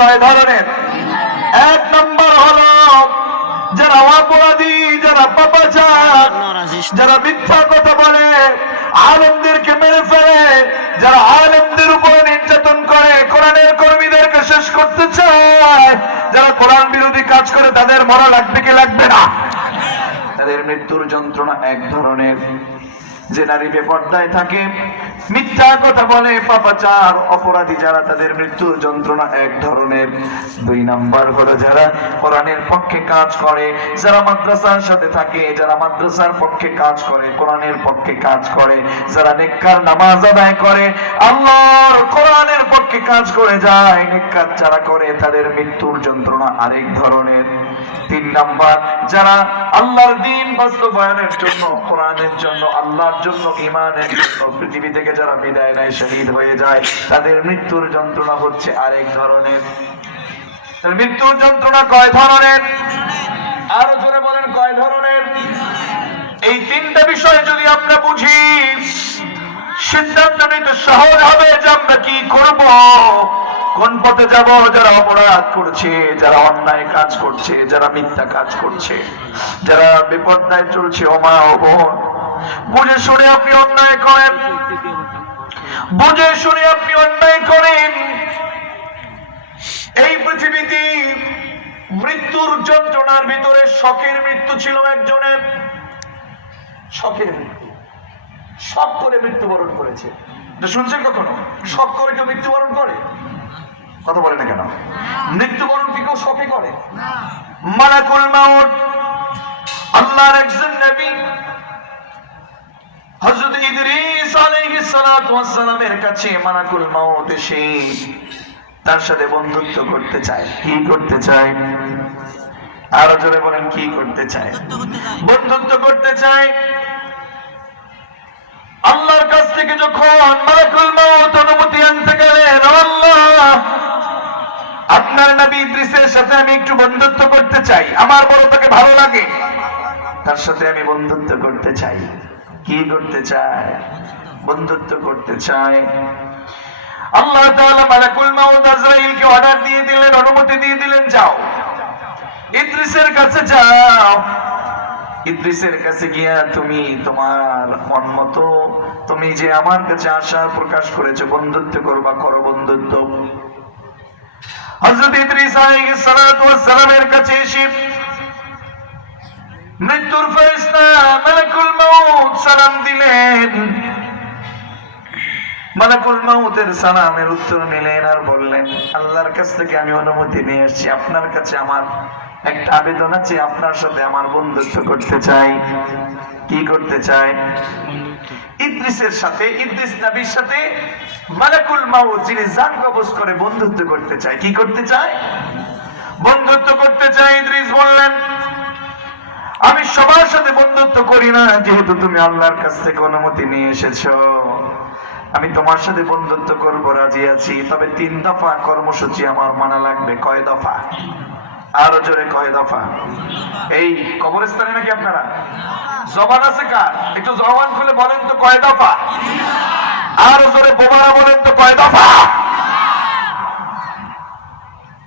কয় ধরনের? এক নম্বর হলো যারা অপরাধী, যারা পাপাচার, যারা মিথ্যা কথা বলে, আলেমদেরকে মেরে ফেলে, যারা আলেমদের উপর নির্যাতন করে, কোরআনের কর্মীদেরকে শেষ করতে চায়, যারা কোরআন বিরোধী কাজ করে, তাদের মরা লাগবে কি লাগবে না? তাদের মৃত্যুর যন্ত্রণা এক ধরনের। যে নারী বেপর্দায় থাকে, মিথ্যা কথা বলে, পাপাচার, অপরাধী যারা, তাদের মৃত্যুর যন্ত্রণা এক ধরনের। দুই নাম্বার হলো যারা কোরআনের পক্ষে কাজ করে, যারা মাদ্রাসার সাথে থাকে, যারা মাদ্রাসার পক্ষে কাজ করে, কোরআনের পক্ষে কাজ করে, যারা নেককার নামাজ আদায় করে, আল্লাহর কোরআনের পক্ষে কাজ করে যায়, নেককার যারা করে, তাদের মৃত্যুর যন্ত্রণা আরেক ধরনের। তিন নাম্বার যারা আল্লাহর দ্বীন বাস্তবায়নের জন্য, কোরআনের জন্য, আল্লাহর জন্য, ঈমানের জন্য পৃথিবী থেকে যারা বিদায় নেয়, শহীদ হয়ে যায়, তাদের মৃত্যুর যন্ত্রণা হচ্ছে আরেক ধরনের। মৃত্যুর যন্ত্রণা কয় ধরনের? আরো জোরে বলেন, কয় ধরনের? এই তিনটা বিষয় যদি আমরা বুঝি, সিদ্ধান্ত নিতে সহজ হবে যে আমরা কি করব, কোন পথে যাব। যারা অপরাধ করছে, যারা অন্যায় কাজ করছে, যারা মিথ্যা কাজ করছে, যারা বিপর্যয় চলছে, ও মা ও বোন, বুঝে শুনে আপনি অন্যায় করেন, বুঝে শুনে আপনি অন্যায় করেন। এই পৃথিবীতে মৃত্যুর যন্ত্রণার ভিতরে শখের মৃত্যু ছিল একজনের। শখের মৃত্যু, শখ করে মৃত্যুবরণ করেছে। শুনছেন কখনো শখ করে কেউ মৃত্যুবরণ করে? কথা বলে না কেন? মৃত্যুবরণ কি কেউ শখে করে? মালাকুল মাউত, আল্লাহর একজন নবী হযরত ইদ্রিস আলাইহিস সালাতু ওয়াস সালামের কাছে মালাকুল মাউত এসে তার সাথে বন্ধুত্ব করতে চায়। কি করতে চায়? আরো জোরে বলেন, কি করতে চায়? বন্ধুত্ব করতে চায়। আল্লাহর কাছ থেকে যখন মালাকুল মাউত অনুমতি আনতে গেলেন, আল্লাহ আপনার নবী ইদ্রিসের সাথে আমি একটু বন্ধুত্ব করতে চাই, আমার বড় তাকে ভালো লাগে, তার সাথে আমি বন্ধুত্ব করতে চাই। কি করতে চায়? বন্ধুত্ব করতে চায়। আল্লাহ তাআলা মালাকুল মাউত আজরাইলকে অর্ডার দিয়ে দিলেন, অনুমতি দিয়ে দিলেন, যাও ইদ্রিসের কাছে যাও। ইদ্রিসের কাছে গিয়া তুমি তোমার মন মতো তুমি যে আমার কাছে আশা প্রকাশ করেছো, বন্ধুত্ব করবা, করো বন্ধুত্ব। হযরত ইদ্রিস আলাইহিস সালাতু ওয়াস সালামের কাছে এসে মৃত্যুর ফেরেশতা মালাকুল মাউত সালাম দিলেন। মালাকুল মাউতের সালামের উত্তর নিলেন আর বললেন, আল্লাহর কাছ থেকে আমি অনুমতি নিয়ে এসেছি, আপনার কাছে আমার একটা আবেদন আছে, আপনার সাথে আমার বন্ধুত্ব করতে চাই। কি করতে চায়? ইদ্রিসের সাথে, ইদ্রিস নবীর সাথে মালাকুল মাউত যিনি জান কবজ করে বন্ধুত্ব করতে চায়। কি করতে চায়? বন্ধুত্ব করতে চায়। ইদ্রিস বললেন, আমি সবার সাথে বন্ধুত্ব করি না, যেহেতু তুমি আল্লাহর কাছ থেকে অনুমতি নিয়ে এসেছো, আমি তোমার সাথে বন্ধুত্ব করবো, রাজি আছি, তবে 3 দফা কর্মসূচি আমার মানা লাগবে। কয় দফা? আরো জোরে, কয় দফা? এই কবরস্থানে নাকি আপনারা জবান আছে কার? একটু জবান খুলে বলেন তো কয় দফা? আরো জোরে বোমারা বলেন তো কয় দফা?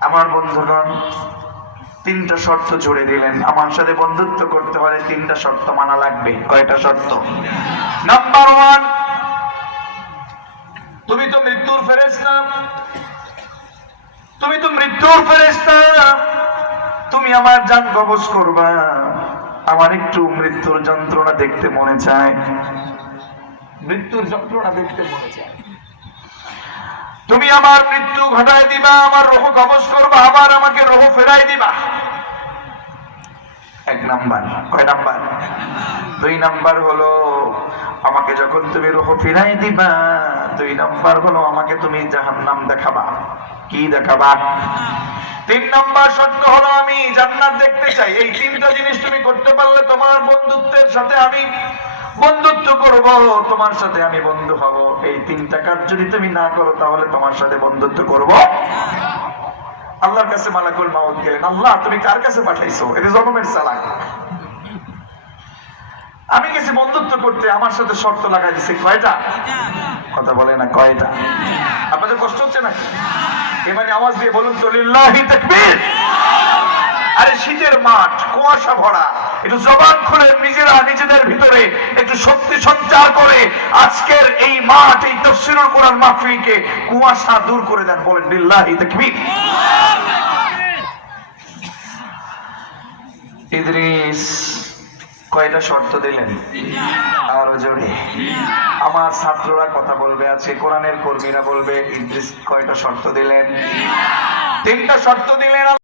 আমার বন্ধুগণ 3টা শর্ত জুড়ে দিলেন। আমার সাথে বন্ধুত্ব করতে হলে 3টা শর্ত মানা লাগবে। কয়টা শর্ত? নাম্বার 1, তুমি তো মৃত্যুর ফেরেশতা, তুমি তো মৃত্যুর ফেরেশতা, তুমি আমার জান কবজ করবা, আমার একটু মৃত্যুর যন্ত্রণা দেখতে মনে চায়, মৃত্যুর যন্ত্রণা দেখতে মনে চায়, তুমি আমার মৃত্যু ঘটায় দিবা, আমার রূহ কবজ করবা, আবার আমাকে রূহ ফেরাই দিবা। 1 নাম্বার। কয় নাম্বার? 2 নাম্বার হলো আমাকে যখন তুমি রূহ ফিরাই দিবা, 2 নাম্বার হলো আমাকে তুমি জাহান্নাম দেখাবা। কি দেখাবা? 3 নাম্বার শর্ত হলো আমি জান্নাত দেখতে চাই। এই 3টা জিনিস তুমি করতে পারলে তোমার বন্ধুত্বের সাথে আমি বন্ধুত্ব করব, তোমার সাথে আমি বন্ধু হব। এই 3টা কাজ যদি তুমি না করো, তাহলে তোমার সাথে বন্ধুত্ব করব। আল্লাহর কাছে মালাকুল মাউত গেলেন, আল্লাহ তুমি কার কাছে পাঠাইছো? এটা জনমের চালাক। আমি গেছি বন্ধুত্ব করতে, আমার সাথে শর্ত লাগাই দিছে। কয়টা? কথা বলে না, কয়টা? আপনাদের কষ্ট হচ্ছে নাকি? এবারে আওয়াজ দিয়ে বলুন তো লিল্লাহি তাকবীর। আরে শীতের মাঠ, কুয়াশা ভরা, একটু জবান খুলে নিজেরা নিজেদের ভিতরে একটু শক্তি সঞ্চার করে আজকের এই মাঠ, এই তাফসীরুল কোরআন মাহফিলকে কুয়াশা দূর করে দেন, বলেন লিল্লাহি তাকবীর। ইদ্রিস কয়টা শর্ত দিলেন? আরো জোরে। আমার ছাত্ররা কথা বলবে, আছে কোরআনের কর্মীরা বলবে, ইদ্রিস কয়টা শর্ত দিলেন? 3টা শর্ত দিলেন।